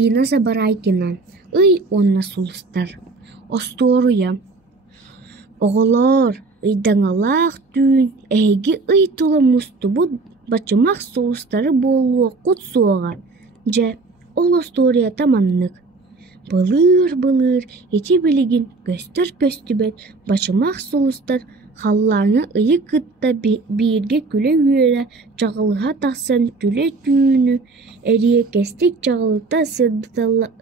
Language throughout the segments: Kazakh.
Йына забарайкынан, ый онна сулустар. Осторуя. Оголор, ыйдаңалаах түүн, эһиги ый тула мустубут бачымах сулустары болуо кут суоға. Же, ол осторията маннык. Былыр, ити билигин көстөр көстүбет бачымах сулустар халлаңы ыйы кытта биирге күле үйеле чағылыға тахсан күле түүнү эрие кестик чағылыта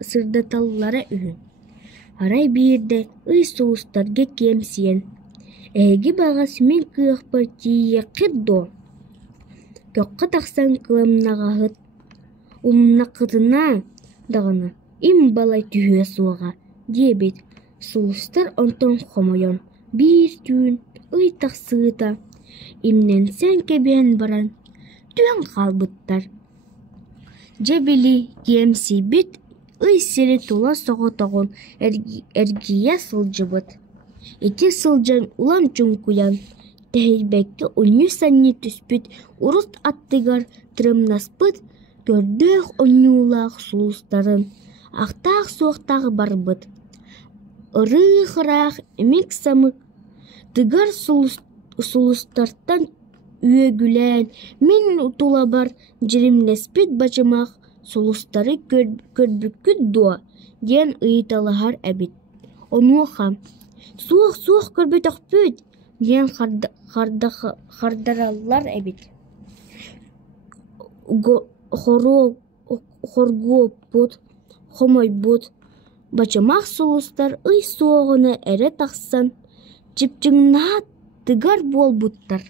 сырдаталлара үһүн. Арай биирде ый сулустарга кемсиен. Эги багас мен кыахпар тие кыддо. Көкка тахсан кылымнагахыт умнакытына даганы им балай түйе суага дебет сулустар онтон хомойон бир түүн ый тахсыыта имненсен кебен баран түөн калбыттар. Жебили кемси бит ый сири тула соготогон эргия сылжыбыт. Ити сылжан улан чуңкуян тэхилбекке унню санни түспүт урут аттыгар тырымнаспыт көрдөөх оннуулаах сулустарын ақтақ суақтағы барбыт. Ыры-хыраах эмек самык тыгар сулустартан үйөгүлән мен тулабар жеримнеспит бачымах сулустары көрбүккүт дуа диэн ыйталахар эбит. Онуоха суох көрбөтөхпүт диэн хардараллар эбит. Хоргуоппут хомойбут бачымах сулустар ый суоғыны эре тахсан чипчиңнаат тыгар болбуттар.